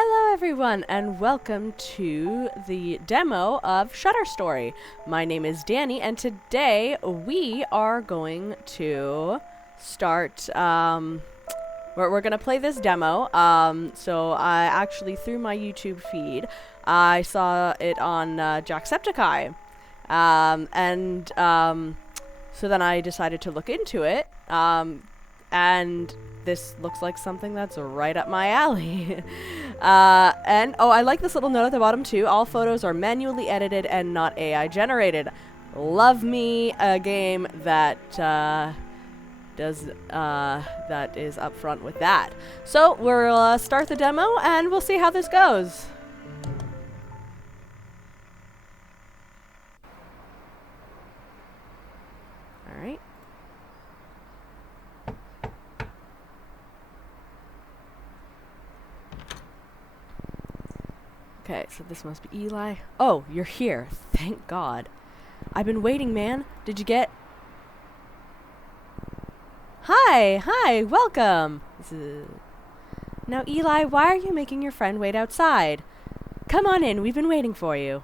Hello everyone and welcome to the demo of Shutter Story. My name is Danny and today we are going to start, we're going to play this demo. So I actually, through my YouTube feed, I saw it on Jacksepticeye. So then I decided to look into it. And this looks like something that's right up my alley. I like this little note at the bottom too. All photos are manually edited and not AI generated. Love me a game that that is upfront with that. So we'll start the demo and we'll see how this goes. All right. Okay, so this must be Eli. Oh, you're here. Thank God. I've been waiting, man. Did you get... Hi, welcome. Now, Eli, why are you making your friend wait outside? Come on in, we've been waiting for you.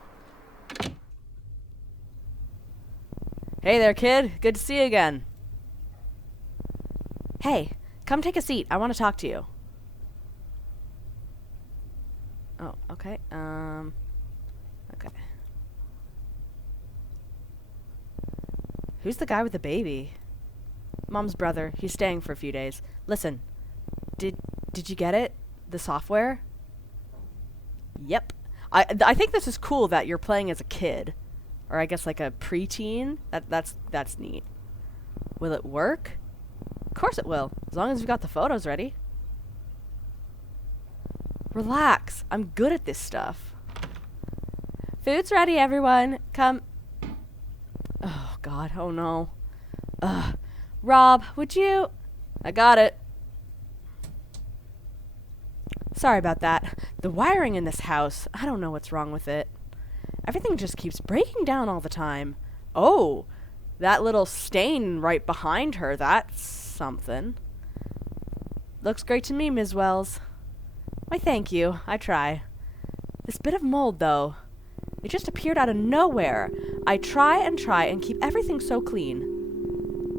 Hey there, kid. Good to see you again. Hey, come take a seat. I want to talk to you. Oh, okay. Okay. Who's the guy with the baby? Mom's brother. He's staying for a few days. Listen, did you get it? The software? Yep. I think this is cool that you're playing as a kid, or I guess like a preteen. That's neat. Will it work? Of course it will, as long as you've got the photos ready. Relax. I'm good at this stuff. Food's ready, everyone. Come. Oh, God. Oh, no. Ugh. Rob, would you... I got it. Sorry about that. The wiring in this house, I don't know what's wrong with it. Everything just keeps breaking down all the time. Oh, that little stain right behind her, that's something. Looks great to me, Ms. Wells. Why, thank you. I try. This bit of mold, though. It just appeared out of nowhere. I try and keep everything so clean.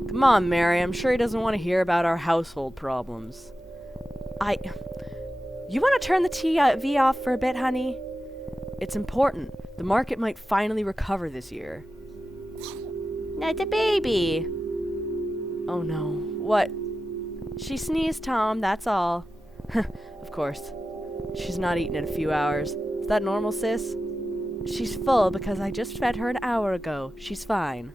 Come on, Mary. I'm sure he doesn't want to hear about our household problems. You want to turn the TV off for a bit, honey? It's important. The market might finally recover this year. Not the baby. Oh, no. What? She sneezed, Tom. That's all. Of course. She's not eaten in a few hours. Is that normal, sis? She's full because I just fed her an hour ago. She's fine.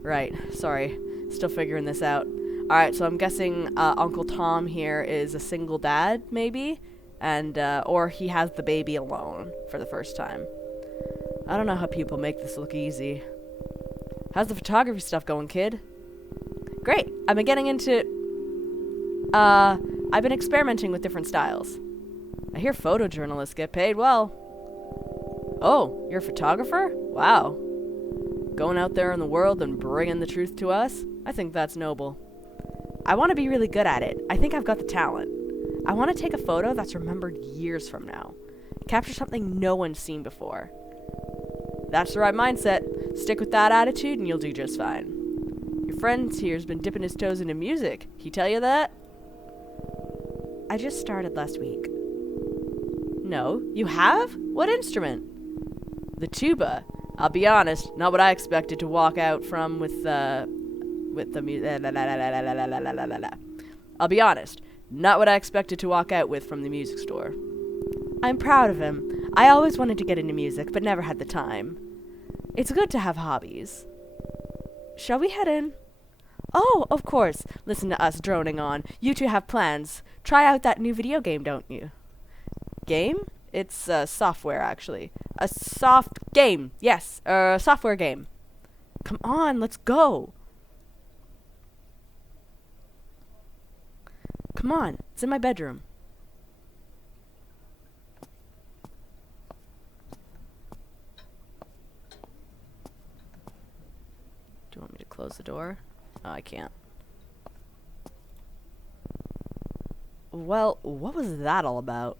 Right. Sorry. Still figuring this out. Alright, so I'm guessing Uncle Tom here is a single dad, maybe? And, or he has the baby alone for the first time. I don't know how people make this look easy. How's the photography stuff going, kid? Great. I've been getting into... I've been experimenting with different styles. I hear photojournalists get paid well. Oh, you're a photographer? Wow. Going out there in the world and bringing the truth to us? I think that's noble. I want to be really good at it. I think I've got the talent. I want to take a photo that's remembered years from now. Capture something no one's seen before. That's the right mindset. Stick with that attitude and you'll do just fine. Your friend here's been dipping his toes into music. He tell you that? I just started last week. No, you have? What instrument? The tuba. I'll be honest, not what I expected to walk out from with the music. I'll be honest, not what I expected to walk out with from the music store. I'm proud of him. I always wanted to get into music, but never had the time. It's good to have hobbies. Shall we head in? Oh, of course. Listen to us droning on. You two have plans. Try out that new video game, don't you? Game? It's software, actually. A soft game. Yes, a software game. Come on, let's go. Come on, it's in my bedroom. Do you want me to close the door? Oh, I can't. Well, what was that all about?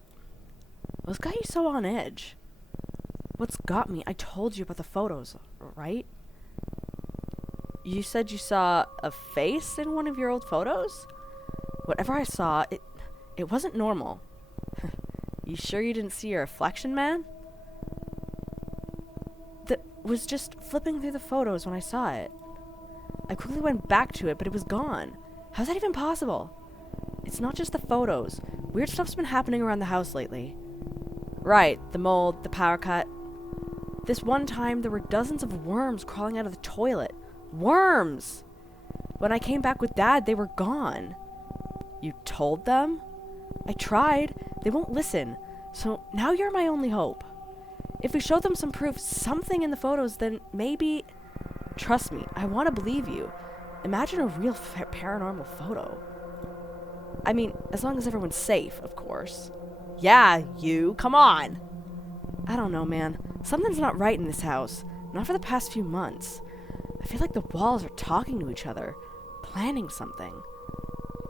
What's got you so on edge? What's got me? I told you about the photos, right? You said you saw a face in one of your old photos? Whatever I saw, it wasn't normal. You sure you didn't see your reflection, man? That was just flipping through the photos when I saw it. I quickly went back to it, but it was gone. How's that even possible? It's not just the photos. Weird stuff's been happening around the house lately. Right, the mold, the power cut. This one time, there were dozens of worms crawling out of the toilet. Worms! When I came back with Dad, they were gone. You told them? I tried. They won't listen. So now you're my only hope. If we show them some proof, something in the photos, then maybe... Trust me, I want to believe you. Imagine a real paranormal photo. I mean, as long as everyone's safe, of course. Yeah, you. Come on. I don't know, man. Something's not right in this house. Not for the past few months. I feel like the walls are talking to each other. Planning something.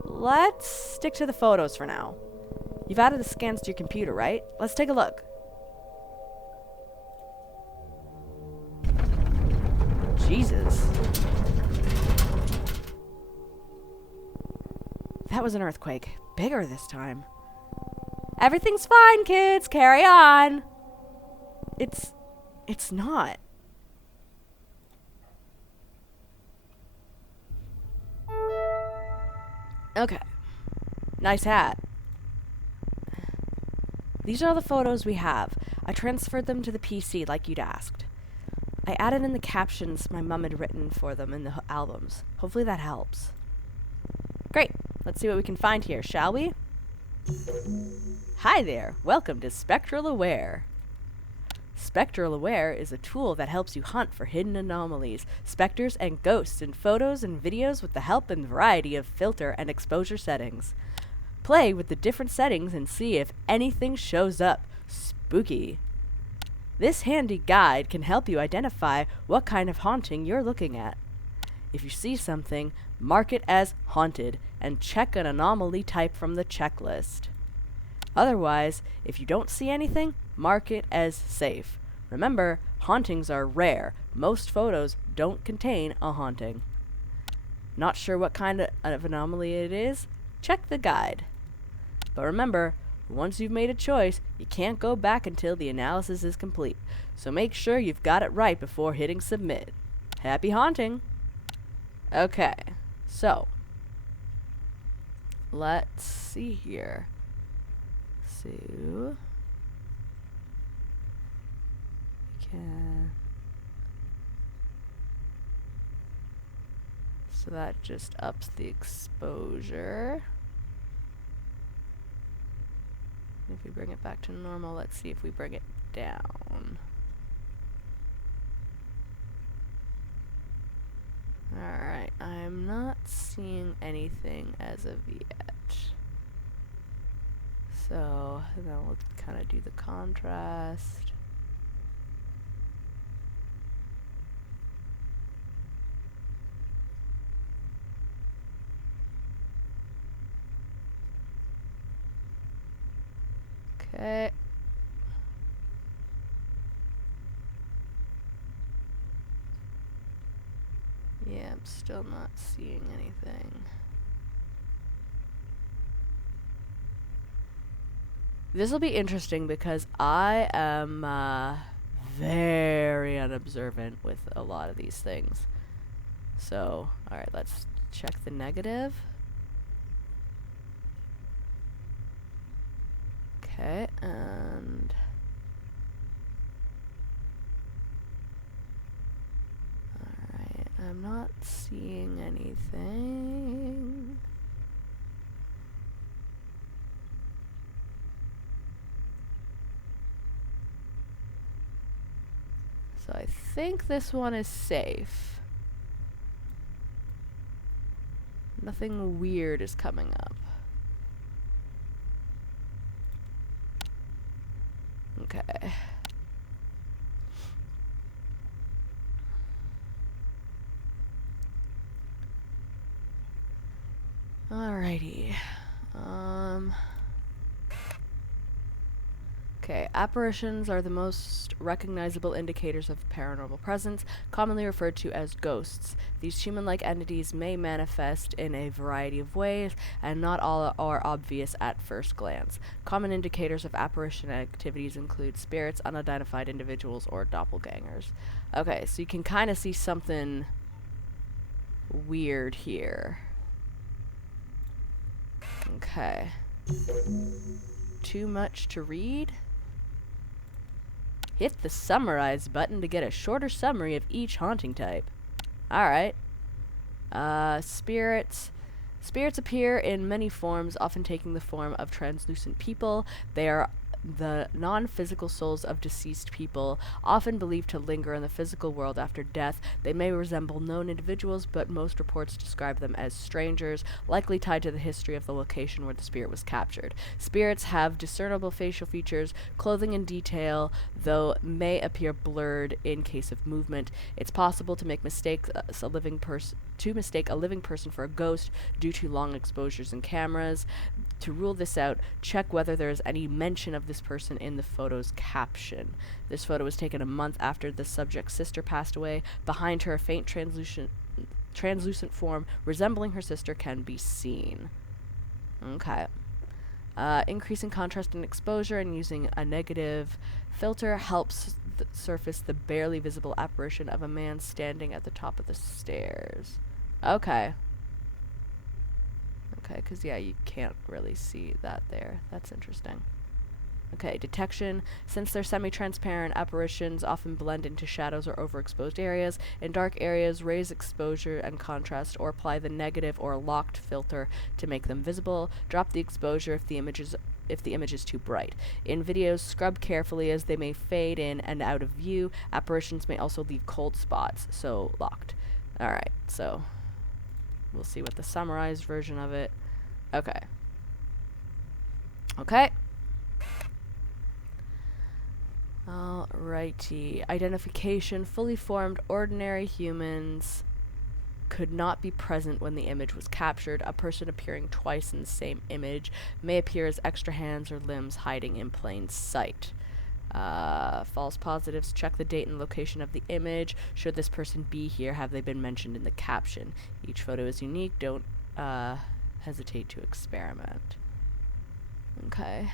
Let's stick to the photos for now. You've added the scans to your computer, right? Let's take a look. Jesus. That was an earthquake. Bigger this time. Everything's fine, kids. Carry on. It's not. Okay. Nice hat. These are all the photos we have. I transferred them to the PC like you'd asked. I added in the captions my mum had written for them in the albums. Hopefully that helps. Great. Let's see what we can find here, shall we? Hi there. Welcome to Spectral Aware. Spectral Aware is a tool that helps you hunt for hidden anomalies, specters, and ghosts in photos and videos with the help and variety of filter and exposure settings. Play with the different settings and see if anything shows up. Spooky. This handy guide can help you identify what kind of haunting you're looking at. If you see something, mark it as haunted and check an anomaly type from the checklist. Otherwise, if you don't see anything, mark it as safe. Remember, hauntings are rare. Most photos don't contain a haunting. Not sure what kind of anomaly it is? Check the guide. But remember, once you've made a choice, you can't go back until the analysis is complete. So make sure you've got it right before hitting submit. Happy haunting! Okay, so let's see here. So that just ups the exposure. If we bring it back to normal, let's see if we bring it down. Alright, I'm not seeing anything as of yet. So, then we'll kind of do the contrast. Okay. Yeah, I'm still not seeing anything. This will be interesting because I am very unobservant with a lot of these things. So, alright, let's check the negative. Okay, and alright, I'm not seeing anything. So I think this one is safe. Nothing weird is coming up. Okay. Alrighty. Okay, apparitions are the most recognizable indicators of paranormal presence, commonly referred to as ghosts. These human-like entities may manifest in a variety of ways, and not all are obvious at first glance. Common indicators of apparition activities include spirits, unidentified individuals, or doppelgangers. Okay, so you can kind of see something weird here. Okay. Too much to read? Hit the summarize button to get a shorter summary of each haunting type. Alright. Spirits. Spirits appear in many forms, often taking the form of translucent people. They are the non-physical souls of deceased people, often believed to linger in the physical world after death. They may resemble known individuals, but most reports describe them as strangers, likely tied to the history of the location where the spirit was captured. Spirits have discernible facial features, clothing and detail, though may appear blurred in case of movement. It's possible to make mistake a living person for a ghost due to long exposures in cameras. To rule this out, check whether there is any mention of this person in the photo's caption. This photo was taken a month after the subject's sister passed away. Behind her, a faint translucent form resembling her sister can be seen. Okay. Increasing contrast and exposure and using a negative filter helps surface the barely visible apparition of a man standing at the top of the stairs. Okay. Okay, because, yeah, you can't really see that there. That's interesting. Okay, detection. Since they're semi-transparent, apparitions often blend into shadows or overexposed areas. In dark areas, raise exposure and contrast, or apply the negative or locked filter to make them visible. Drop the exposure if the image is too bright. In videos, scrub carefully as they may fade in and out of view. Apparitions may also leave cold spots, so locked. Alright, so we'll see what the summarized version of it. Okay. Okay. Alrighty. Identification. Fully formed, ordinary humans could not be present when the image was captured. A person appearing twice in the same image may appear as extra hands or limbs hiding in plain sight. False positives. Check the date and location of the image. Should this person be here? Have they been mentioned in the caption? Each photo is unique. Don't hesitate to experiment. Okay.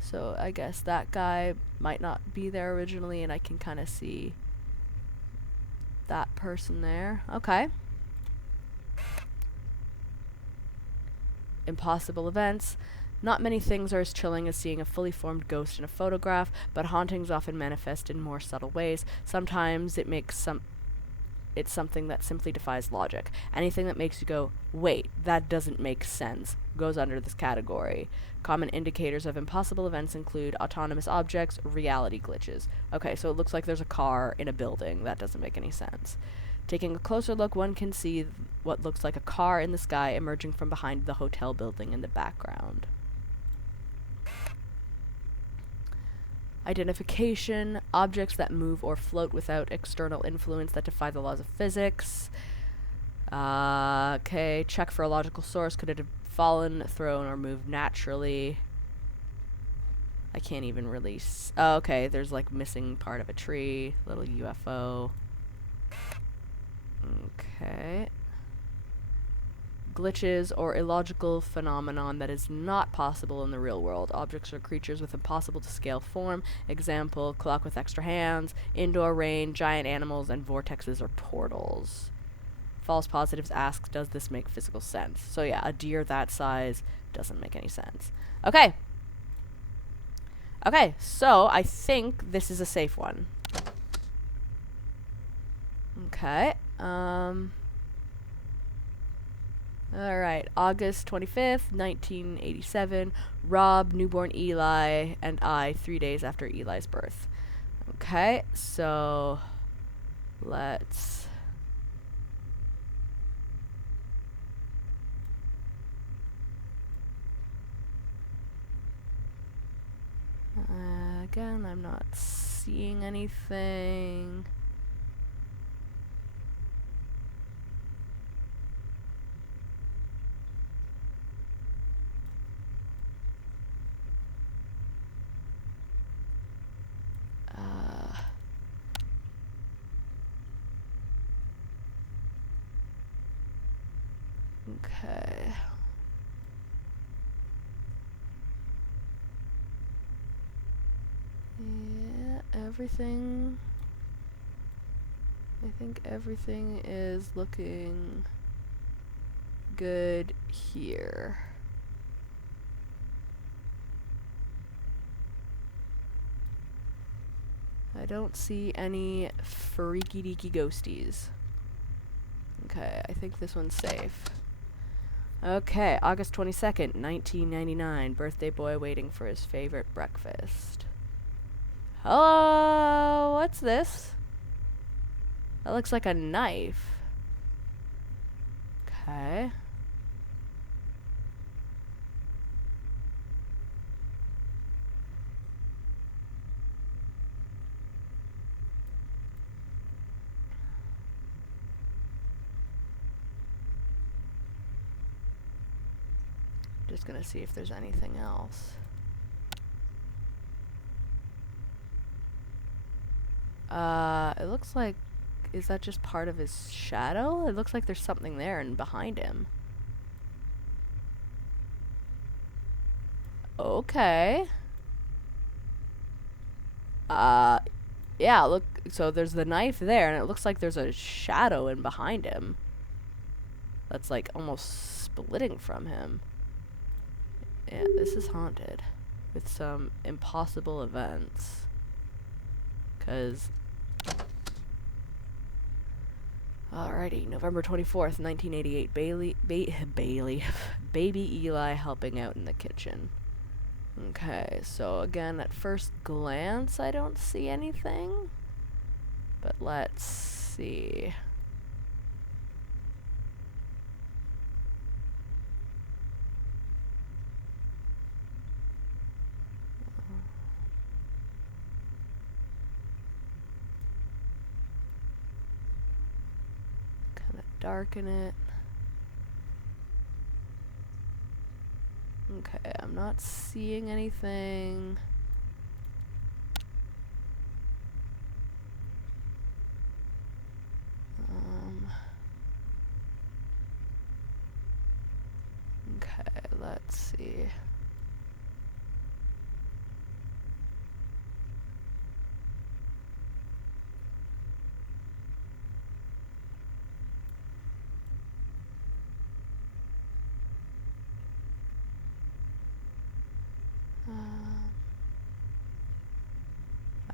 So I guess that guy might not be there originally, and I can kind of see that person there. Okay. Impossible events. Not many things are as chilling as seeing a fully formed ghost in a photograph, but hauntings often manifest in more subtle ways. Sometimes it's something that simply defies logic. Anything that makes you go, wait, that doesn't make sense, goes under this category. Common indicators of impossible events include autonomous objects, reality glitches. Okay, so it looks like there's a car in a building. That doesn't make any sense. Taking a closer look, one can see what looks like a car in the sky emerging from behind the hotel building in the background. Identification. Objects that move or float without external influence that defy the laws of physics. Okay, check for a logical source. Could it have fallen, thrown, or moved naturally? I can't even really okay, there's like missing part of a tree. Little UFO. Okay. Glitches or illogical phenomenon that is not possible in the real world. Objects or creatures with impossible to scale form. Example, clock with extra hands, indoor rain, giant animals, and vortexes or portals. False positives ask, does this make physical sense? So yeah, a deer that size doesn't make any sense. Okay. Okay, so I think this is a safe one. Okay. Alright, August 25th, 1987. Rob, newborn Eli, and I, 3 days after Eli's birth. Okay, so let's... again, I'm not seeing anything. Okay. Yeah, everything... I think everything is looking good here. I don't see any freaky deaky ghosties. Okay, I think this one's safe. Okay, August 22nd, 1999. Birthday boy waiting for his favorite breakfast. Hello? What's this? That looks like a knife. Okay. Just gonna see if there's anything else. It looks like, is that just part of his shadow? It looks like there's something there and behind him. Okay. Yeah, look, so there's the knife there, and it looks like there's a shadow in behind him. That's like almost splitting from him. Yeah, this is haunted. With some impossible events. 'Cause... Alrighty, November 24th, 1988. Baby Eli helping out in the kitchen. Okay, so again, at first glance, I don't see anything. But let's see. Kind of darken it. Okay, I'm not seeing anything. Okay, let's see.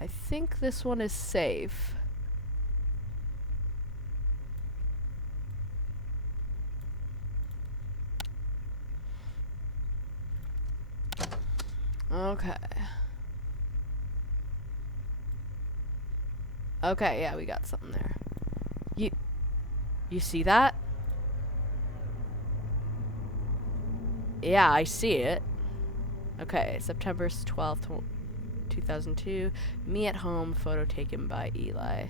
I think this one is safe. Okay. Okay, yeah, we got something there. You see that? Yeah, I see it. Okay, September 12th, 2002. Me at home, photo taken by Eli.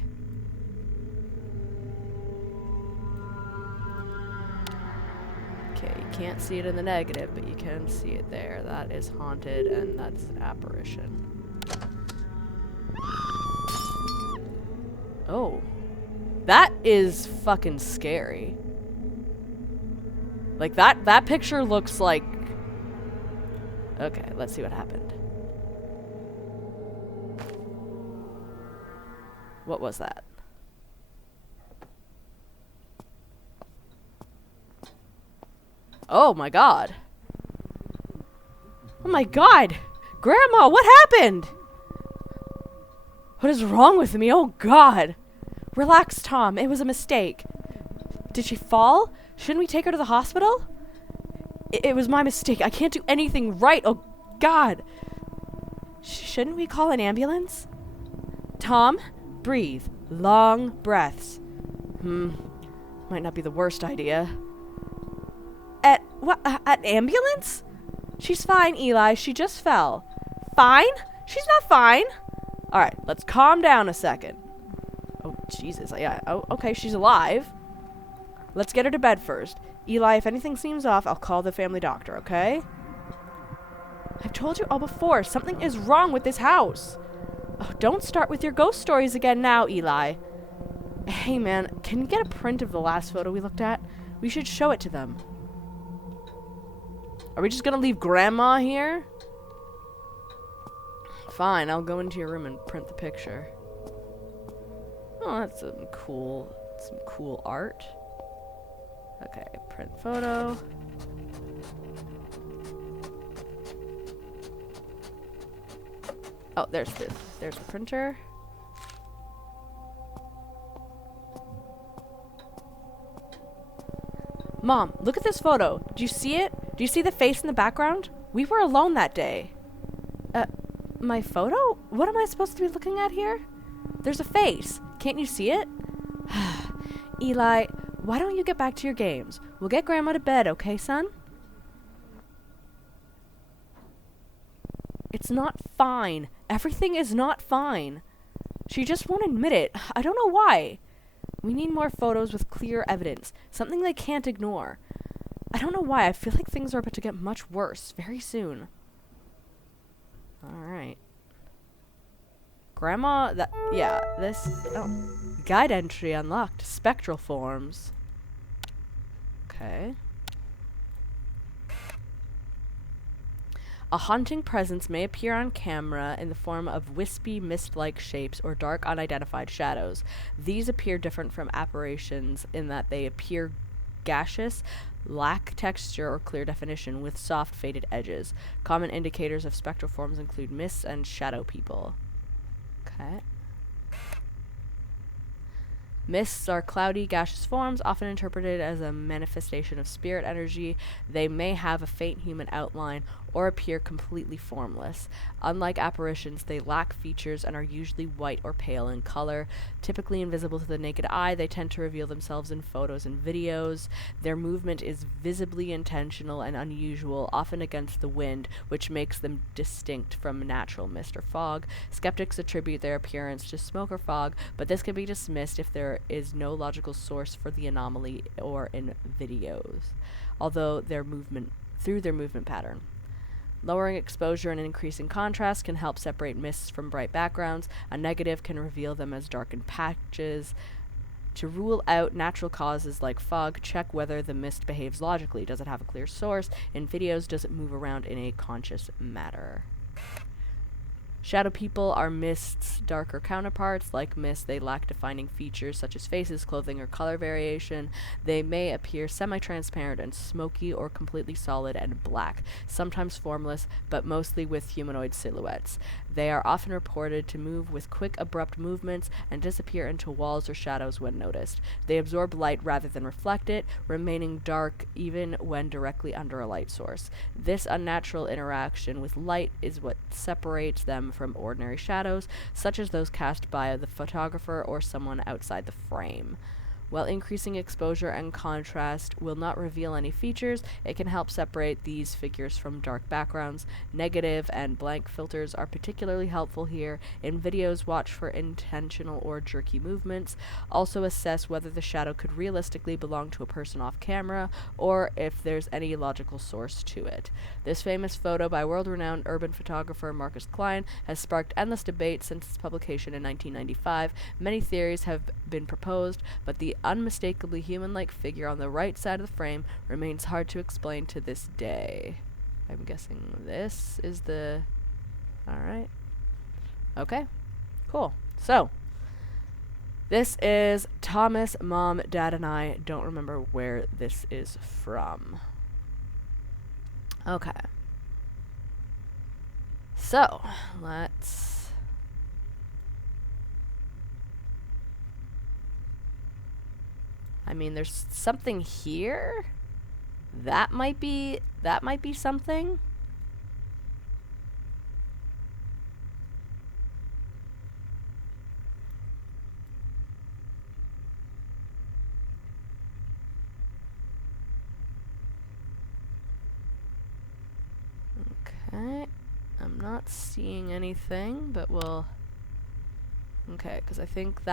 Okay, you can't see it in the negative, but you can see it there. That is haunted, and that's an apparition. Oh. That is fucking scary. Like, that picture looks like... Okay, let's see what happened. What was that? Oh my god. Oh my god! Grandma, what happened? What is wrong with me? Oh god. Relax, Tom. It was a mistake. Did she fall? Shouldn't we take her to the hospital? It was my mistake. I can't do anything right. Oh god. Shouldn't we call an ambulance? Tom, breathe. Long breaths. Might not be the worst idea. At ambulance? She's fine, Eli. She just fell. Fine? She's not fine. Alright, let's calm down a second. Oh, Jesus. Yeah. Oh, okay, she's alive. Let's get her to bed first. Eli, if anything seems off, I'll call the family doctor, okay? I've told you all before. Something is wrong with this house. Oh, don't start with your ghost stories again now, Eli. Hey, man, can you get a print of the last photo we looked at? We should show it to them. Are we just gonna leave Grandma here? Fine, I'll go into your room and print the picture. Oh, that's some cool art. Okay, print photo. Oh, there's the printer. Mom, look at this photo. Do you see it? Do you see the face in the background? We were alone that day. My photo? What am I supposed to be looking at here? There's a face. Can't you see it? Eli, why don't you get back to your games? We'll get Grandma to bed, okay, son? It's not fine. Everything is not fine. She just won't admit it. I don't know why. We need more photos with clear evidence. Something they can't ignore. I don't know why. I feel like things are about to get much worse very soon. Alright. Grandma, guide entry unlocked. Spectral forms. Okay. A haunting presence may appear on camera in the form of wispy, mist-like shapes or dark, unidentified shadows. These appear different from apparitions in that they appear gaseous, lack texture or clear definition, with soft, faded edges. Common indicators of spectral forms include mists and shadow people. Okay. Mists are cloudy, gaseous forms, often interpreted as a manifestation of spirit energy. They may have a faint human outline or appear completely formless. Unlike apparitions, they lack features and are usually white or pale in color. Typically invisible to the naked eye, they tend to reveal themselves in photos and videos. Their movement is visibly intentional and unusual, often against the wind, which makes them distinct from natural mist or fog. Skeptics attribute their appearance to smoke or fog, but this can be dismissed if there is no logical source for the anomaly or in videos, although through their movement pattern. Lowering exposure and increasing contrast can help separate mists from bright backgrounds. A negative can reveal them as darkened patches. To rule out natural causes like fog, check whether the mist behaves logically. Does it have a clear source? In videos, does it move around in a conscious manner? Shadow people are mist's darker counterparts. Like mist, they lack defining features such as faces, clothing, or color variation. They may appear semi-transparent and smoky or completely solid and black, sometimes formless, but mostly with humanoid silhouettes. They are often reported to move with quick, abrupt movements and disappear into walls or shadows when noticed. They absorb light rather than reflect it, remaining dark even when directly under a light source. This unnatural interaction with light is what separates them from ordinary shadows, such as those cast by the photographer or someone outside the frame. While increasing exposure and contrast will not reveal any features, it can help separate these figures from dark backgrounds. Negative and blank filters are particularly helpful here. In videos, watch for intentional or jerky movements. Also assess whether the shadow could realistically belong to a person off camera, or if there's any logical source to it. This famous photo by world-renowned urban photographer Marcus Klein has sparked endless debate since its publication in 1995. Many theories have been proposed, but the unmistakably human-like figure on the right side of the frame remains hard to explain to this day. I'm guessing this is the... Alright. Okay. Cool. So, this is Thomas, Mom, Dad, and I don't remember where this is from. Okay. So, let's... I mean, there's something here. That might be something. Okay. I'm not seeing anything, but we'll... Okay, because I think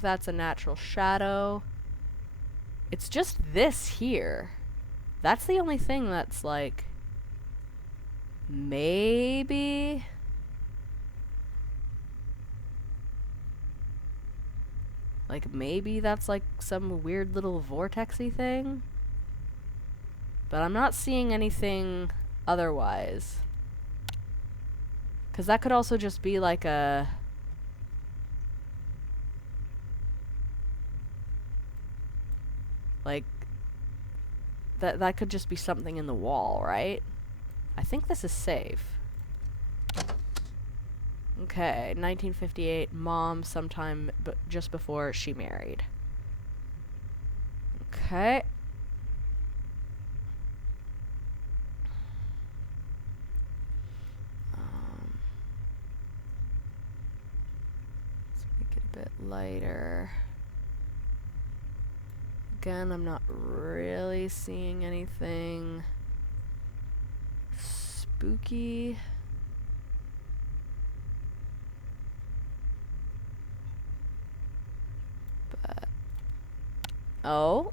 that's a natural shadow. It's just this here. That's the only thing that's like... Maybe... Like, maybe that's like some weird little vortexy thing? But I'm not seeing anything otherwise. Because that could also just be like a... Like... That could just be something in the wall, right? I think this is safe. Okay, 1958, mom sometime just before she married. Okay. Let's make it a bit lighter. Again, I'm not really seeing anything spooky. But oh,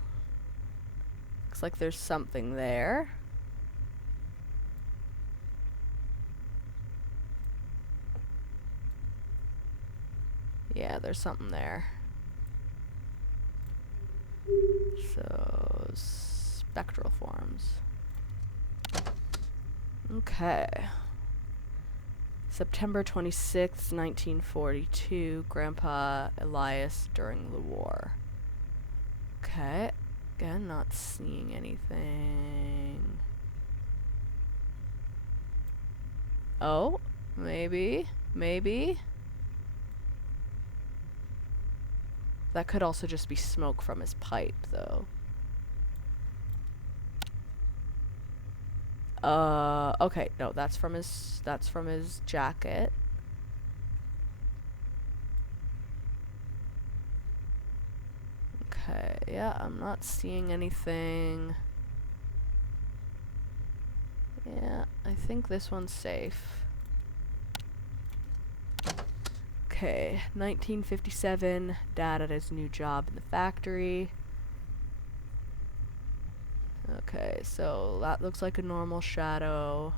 looks like there's something there. Yeah, there's something there. So, spectral forms. Okay. September 26th, 1942, Grandpa Elias during the war. Okay. Again, not seeing anything. Oh, maybe. That could also just be smoke from his pipe, though. Okay, no, that's from his jacket. Okay, yeah, I'm not seeing anything. Yeah, I think this one's safe. Okay, 1957, Dad at his new job in the factory. Okay, so that looks like a normal shadow.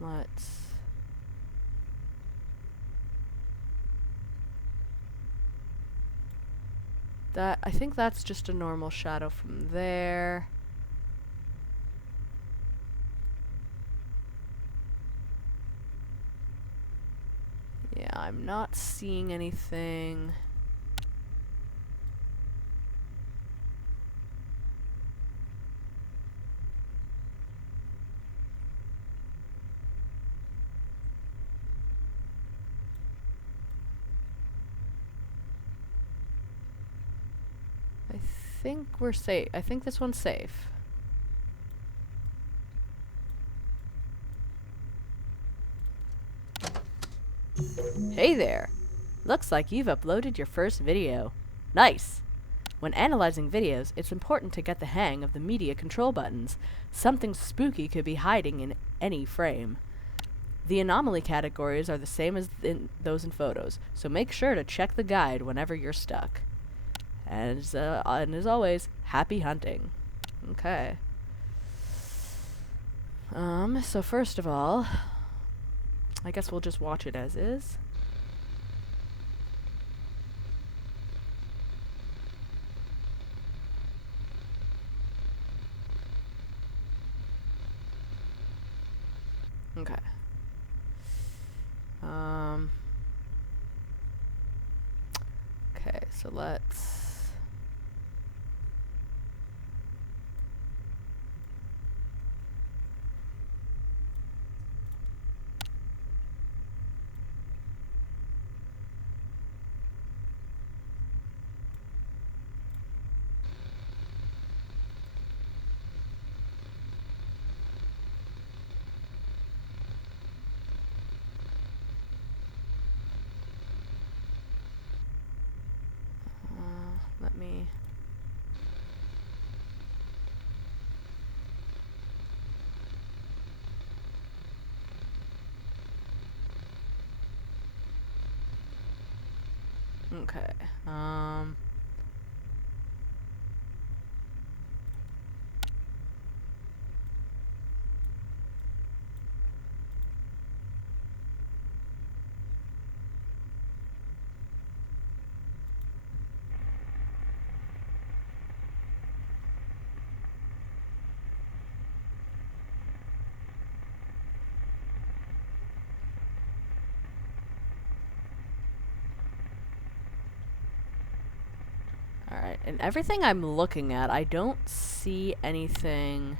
Let's... I think that's just a normal shadow from there. Yeah, I'm not seeing anything. I think we're safe. I think this one's safe. Hey there! Looks like you've uploaded your first video. Nice! When analyzing videos, it's important to get the hang of the media control buttons. Something spooky could be hiding in any frame. The anomaly categories are the same as those in photos, so make sure to check the guide whenever you're stuck. And as always, happy hunting. Okay. So first of all, I guess we'll just watch it as is. Okay. Okay, so let's... let me... Okay. And everything I'm looking at, I don't see anything.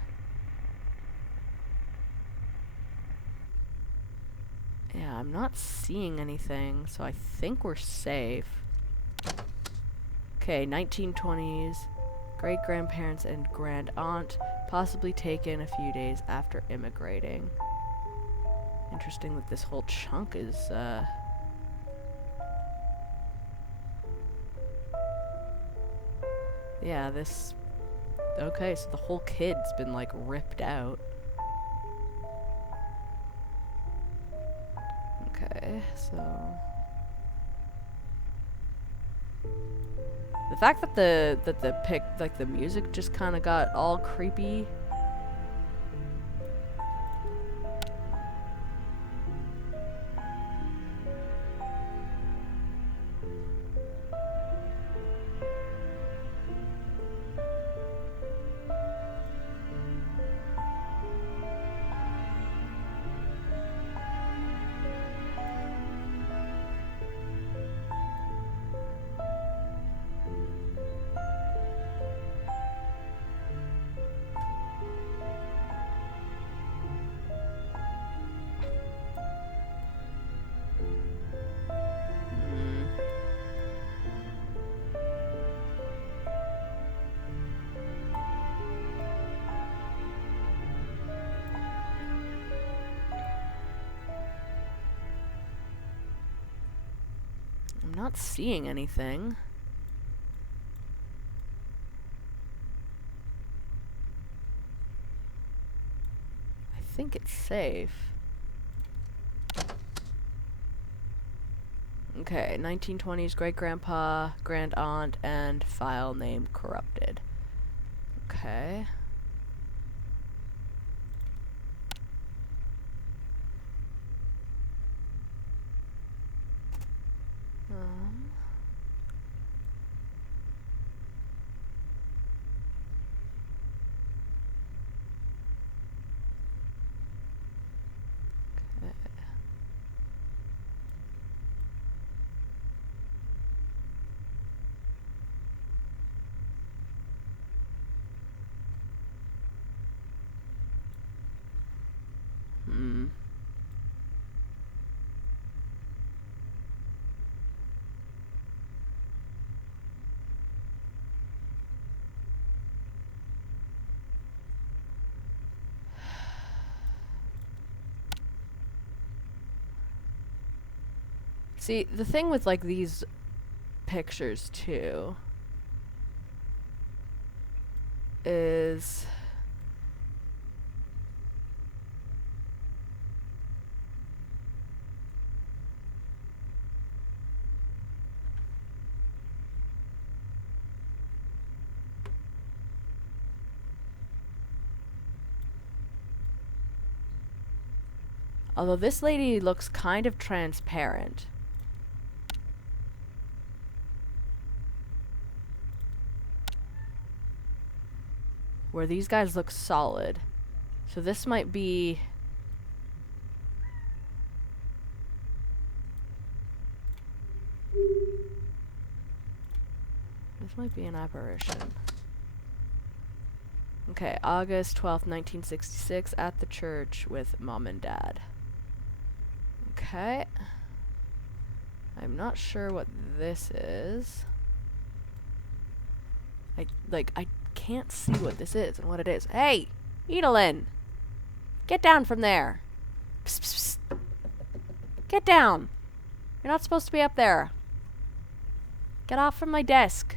Yeah, I'm not seeing anything, so I think we're safe. Okay, 1920s. Great-grandparents and grand-aunt, possibly taken a few days after immigrating. Interesting that this whole chunk is, yeah, this... Okay, so the whole kid's been, like, ripped out. Okay, so... The fact that the music just kind of got all creepy. I'm not seeing anything. I think it's safe. Okay, 1920s great-grandpa, grand-aunt, and file name corrupted. Okay. See, the thing with, like, these pictures, too, is... Although this lady looks kind of transparent. Where these guys look solid. So this might be... This might be an apparition. Okay, August 12th, 1966, at the church with mom and dad. Okay. I'm not sure what this is. I can't see what this is and what it is. Hey! Edelyn! Get down from there! Psst, psst, psst. Get down! You're not supposed to be up there. Get off from my desk.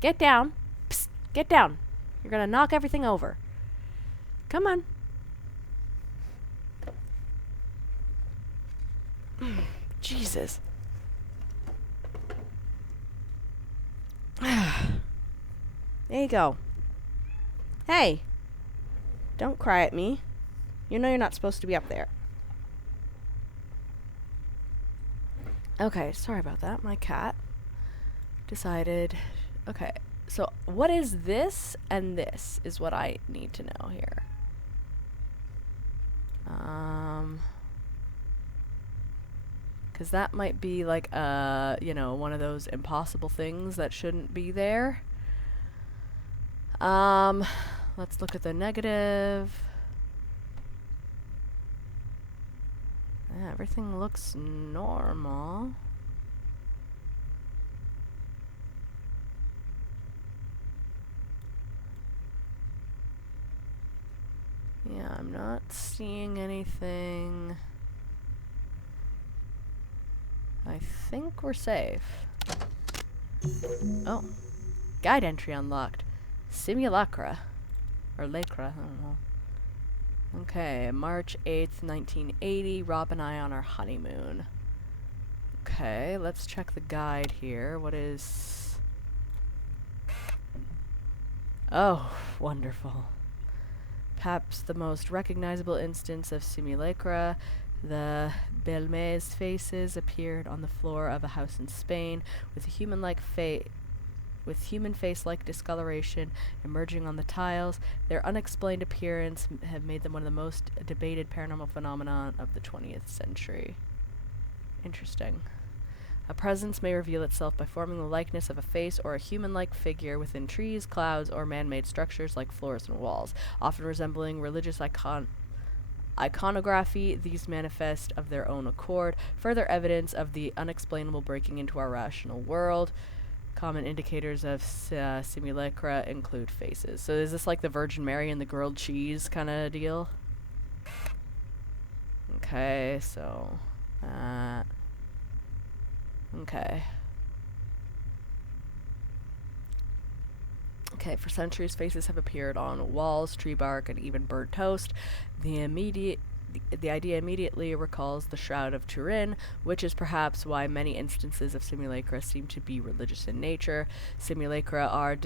Get down. Psst, get down. You're gonna knock everything over. Come on. Jesus. There you go. Hey. Don't cry at me. You know you're not supposed to be up there. Okay, sorry about that. My cat decided... Okay, so what is this and this is what I need to know here. Because that might be like, you know, one of those impossible things that shouldn't be there. Let's look at the negative. Yeah, everything looks normal. Yeah, I'm not seeing anything. I think we're safe. Oh. Guide entry unlocked. Simulacra. Or Lacra, I don't know. Okay, March 8th, 1980. Rob and I on our honeymoon. Okay, let's check the guide here. What is... Oh, wonderful. Perhaps the most recognizable instance of simulacra, the Belmez faces appeared on the floor of a house in Spain with a human face-like discoloration emerging on the tiles. Their unexplained appearance have made them one of the most debated paranormal phenomena of the 20th century. Interesting. A presence may reveal itself by forming the likeness of a face or a human-like figure within trees, clouds, or man-made structures like floors and walls, often resembling religious iconography. These manifest of their own accord, further evidence of the unexplainable breaking into our rational world. Common indicators of simulacra include faces. So is this like the Virgin Mary and the grilled cheese kind of deal? Okay, so... okay. Okay, for centuries, faces have appeared on walls, tree bark, and even burnt toast. The idea immediately recalls the Shroud of Turin, which is perhaps why many instances of simulacra seem to be religious in nature. Simulacra are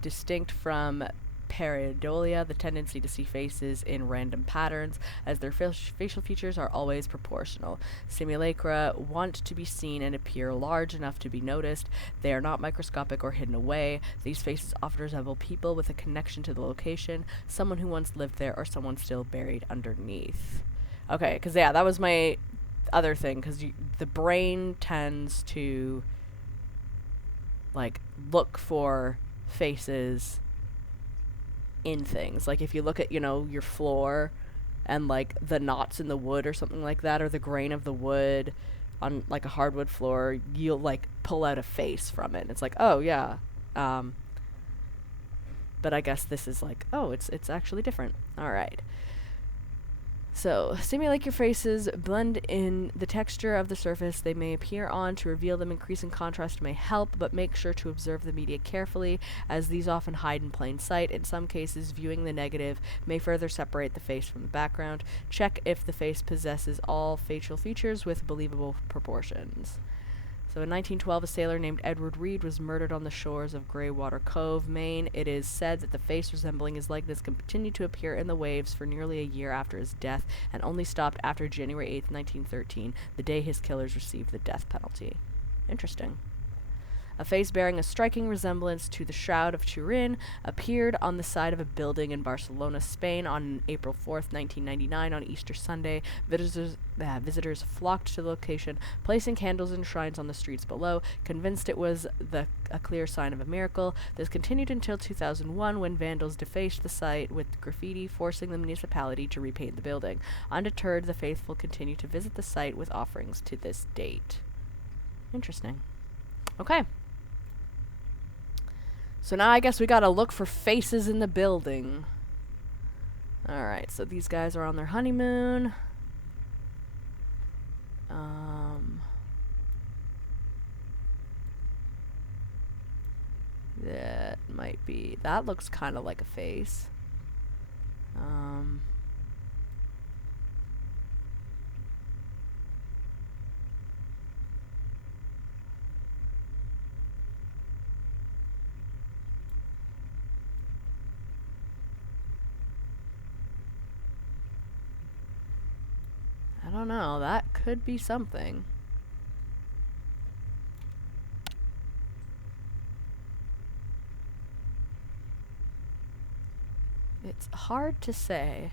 distinct from pareidolia, the tendency to see faces in random patterns, as their facial features are always proportional. Simulacra want to be seen and appear large enough to be noticed. They are not microscopic or hidden away. These faces often resemble people with a connection to the location, someone who once lived there or someone still buried underneath. Okay, because yeah, that was my other thing, because the brain tends to like look for faces in things. Like if you look at, you know, your floor and like the knots in the wood or something like that, or the grain of the wood on like a hardwood floor, you'll like pull out a face from it. And it's like, oh yeah. But I guess this is like, oh, it's actually different. All right. So, simulate your faces, blend in the texture of the surface they may appear on. To reveal them, increasing contrast may help, but make sure to observe the media carefully, as these often hide in plain sight. In some cases, viewing the negative may further separate the face from the background. Check if the face possesses all facial features with believable proportions. So in 1912, a sailor named Edward Reed was murdered on the shores of Greywater Cove, Maine. It is said that the face resembling his likeness continued to appear in the waves for nearly a year after his death, and only stopped after January 8th, 1913, the day his killers received the death penalty. Interesting. A face bearing a striking resemblance to the Shroud of Turin appeared on the side of a building in Barcelona, Spain on April 4th, 1999, on Easter Sunday. Visitors flocked to the location, placing candles and shrines on the streets below, convinced it was a clear sign of a miracle. This continued until 2001, when vandals defaced the site with graffiti, forcing the municipality to repaint the building. Undeterred, the faithful continue to visit the site with offerings to this date. Interesting. Okay. So now I guess we gotta look for faces in the building. Alright, so these guys are on their honeymoon. That might be... That looks kind of like a face. I don't know, that could be something. It's hard to say.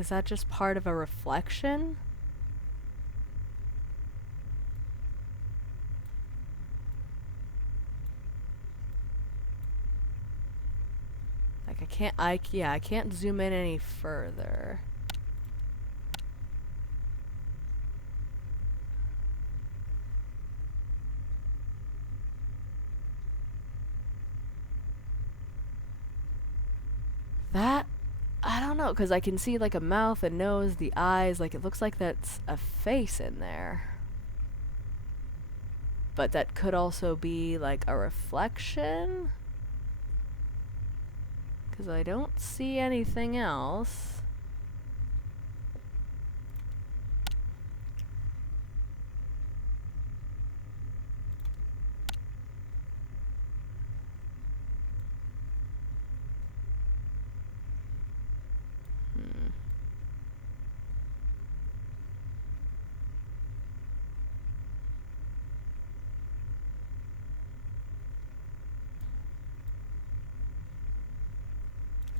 is that just part of a reflection? Like I can't zoom in any further. That, I don't know, because I can see like a mouth, a nose, the eyes, like it looks like that's a face in there. But that could also be like a reflection, because I don't see anything else.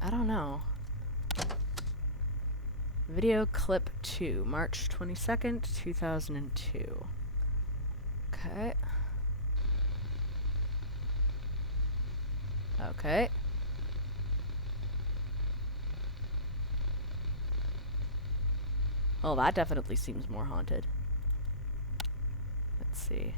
I don't know. Video clip 2, March 22nd, 2002. Okay. Okay. Well, that definitely seems more haunted. Let's see.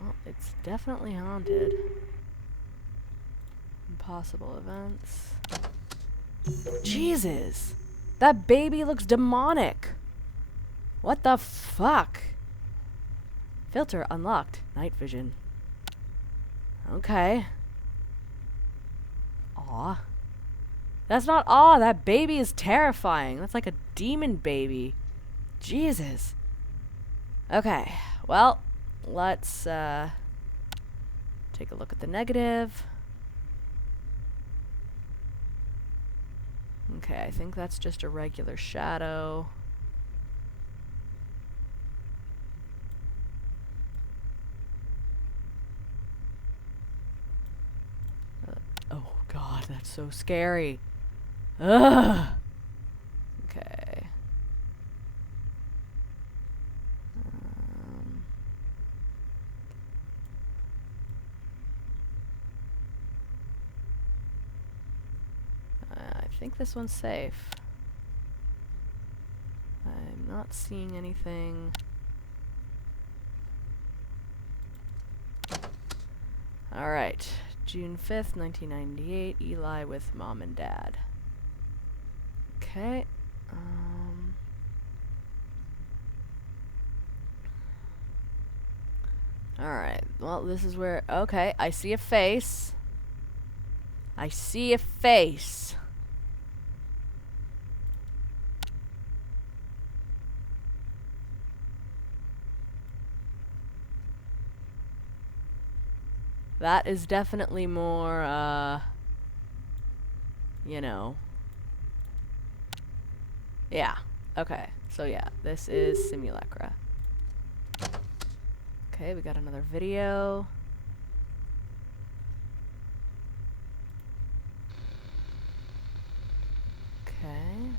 Well, it's definitely haunted. Impossible events. Jesus! That baby looks demonic! What the fuck? Filter unlocked. Night vision. Okay. Aw. That's not aw, that baby is terrifying. That's like a demon baby. Jesus. Okay, well, let's take a look at the negative. Okay, I think that's just a regular shadow. Oh god, that's so scary. Ugh. Okay. I think this one's safe. I'm not seeing anything. Alright, June 5th, 1998, Eli with mom and dad. Okay. Alright, well, this is where... Okay, I see a face. I see a face. That is definitely more, you know. Yeah. Okay. So yeah, this is Simulacra. Okay, we got another video. Okay.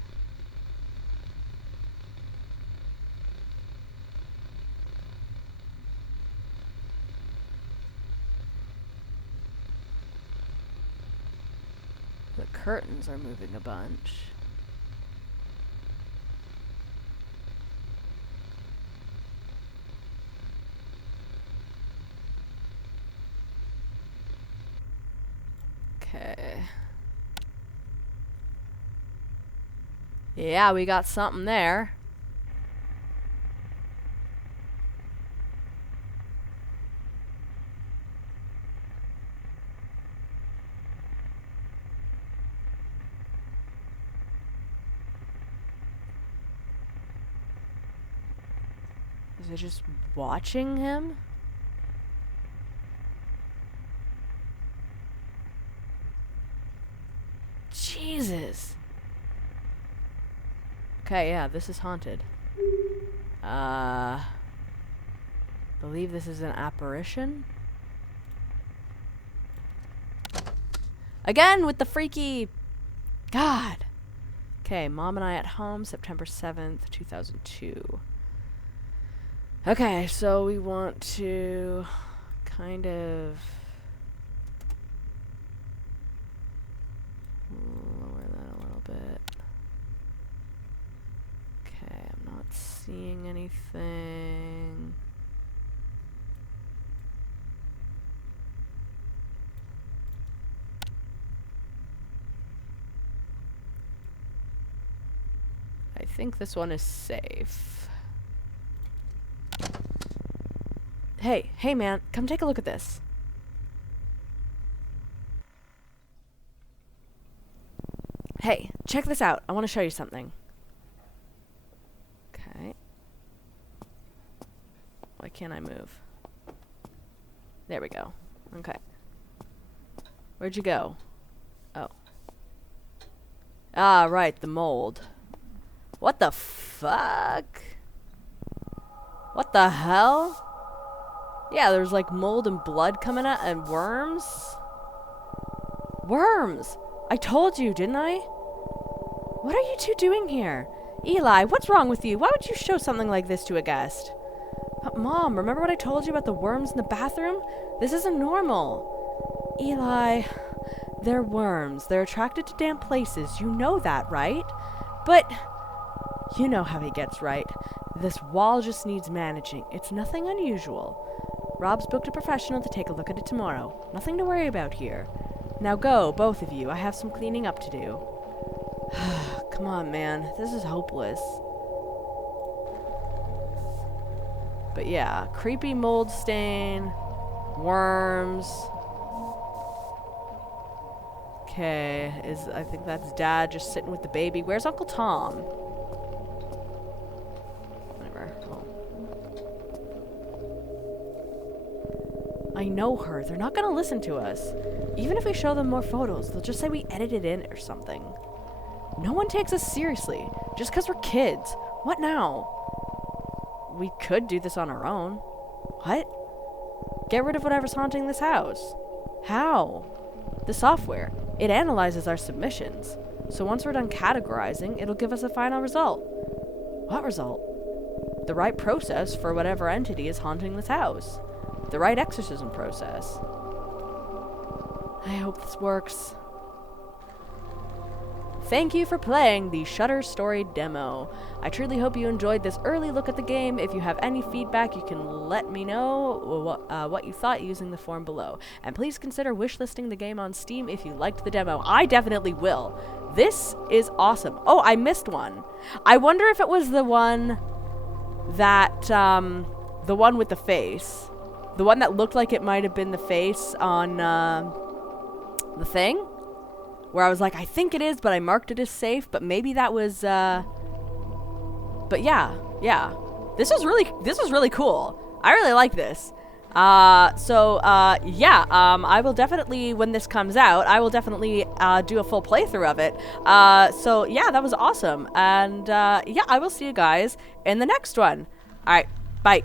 The curtains are moving a bunch. Okay. Yeah, we got something there. Is it just watching him? Jesus. Okay, yeah, this is haunted. Believe this is an apparition? Again with the freaky... God. Okay, Mom and I at home, September 7th, 2002. Okay, so we want to kind of lower that a little bit. Okay, I'm not seeing anything. I think this one is safe. Hey man, come take a look at this. Hey, check this out. I want to show you something. Okay. Why can't I move? There we go. Okay. Where'd you go? Oh. Ah, right, the mold. What the fuck? What the hell? Yeah, there's like mold and blood coming out and worms. Worms! I told you, didn't I? What are you two doing here? Eli, what's wrong with you? Why would you show something like this to a guest? But Mom, remember what I told you about the worms in the bathroom? This isn't normal. Eli, they're worms. They're attracted to damp places. You know that, right? But you know how he gets, right? This wall just needs managing. It's nothing unusual. Rob's booked a professional to take a look at it tomorrow. Nothing to worry about here. Now go, both of you. I have some cleaning up to do. Come on, man. This is hopeless. But yeah, creepy mold stain, worms. Okay, I think that's Dad just sitting with the baby. Where's Uncle Tom? Whatever. Oh. I know her. They're not gonna listen to us. Even if we show them more photos, they'll just say we edited in or something. No one takes us seriously, just because we're kids. What now? We could do this on our own. What? Get rid of whatever's haunting this house. How? The software. It analyzes our submissions. So once we're done categorizing, it'll give us a final result. What result? The right process for whatever entity is haunting this house. The right exorcism process. I hope this works. Thank you for playing the Shutter Story demo. I truly hope you enjoyed this early look at the game. If you have any feedback, you can let me know what you thought using the form below. And please consider wishlisting the game on Steam if you liked the demo. I definitely will. This is awesome. Oh, I missed one. I wonder if it was the one that, the one with the face. The one that looked like it might have been the face on, the thing? Where I was like, I think it is, but I marked it as safe, but maybe that was, but yeah. This was really cool. I really like this. I will definitely, when this comes out, I will definitely, do a full playthrough of it. So yeah, that was awesome. And, yeah, I will see you guys in the next one. Alright, bye.